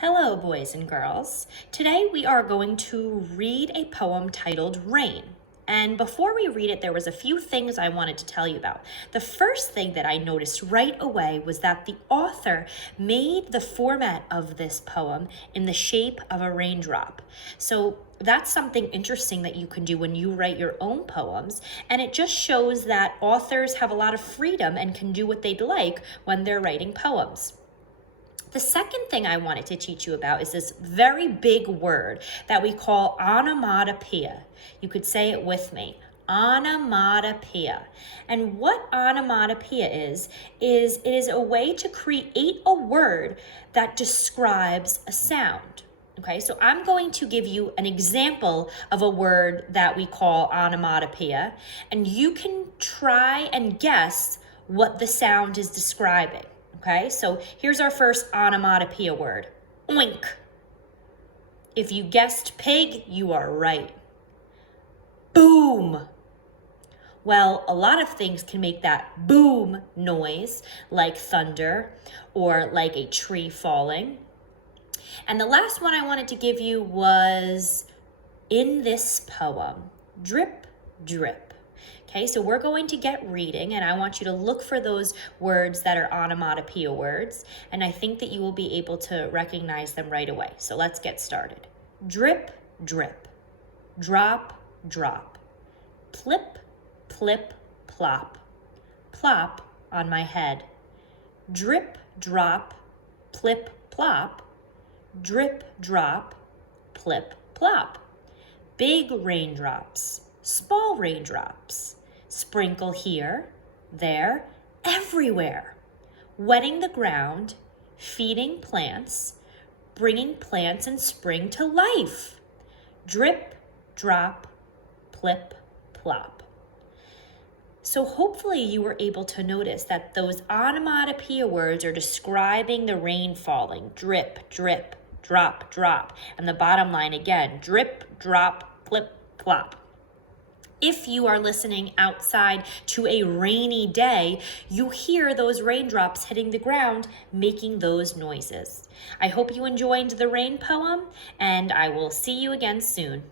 Hello, boys and girls. Today we are going to read a poem titled Rain. And before we read it, there was a few things I wanted to tell you about. The first thing that I noticed right away was that the author made the format of this poem in the shape of a raindrop. So that's something interesting that you can do when you write your own poems. And it just shows that authors have a lot of freedom and can do what they'd like when they're writing poems. The second thing I wanted to teach you about is this very big word that we call onomatopoeia. You could say it with me, onomatopoeia. And what onomatopoeia is it is a way to create a word that describes a sound. Okay, so I'm going to give you an example of a word that we call onomatopoeia, and you can try and guess what the sound is describing. Okay, so here's our first onomatopoeia word, oink. If you guessed pig, you are right. Boom. Well, a lot of things can make that boom noise, like thunder or like a tree falling. And the last one I wanted to give you was in this poem, drip, drip. Okay, so we're going to get reading, and I want you to look for those words that are onomatopoeia words, and I think that you will be able to recognize them right away. So let's get started. Drip, drip, drop, drop, plip, plip, plop, plop on my head. Drip, drop, plip, plop, drip, drop, plip, plop. Big raindrops, small raindrops, sprinkle here, there, everywhere, wetting the ground, feeding plants, bringing plants in spring to life. Drip, drop, plip, plop. So hopefully you were able to notice that those onomatopoeia words are describing the rain falling. Drip, drip, drop, drop. And the bottom line again, drip, drop, plip, plop. If you are listening outside to a rainy day, you hear those raindrops hitting the ground, making those noises. I hope you enjoyed the rain poem, and I will see you again soon.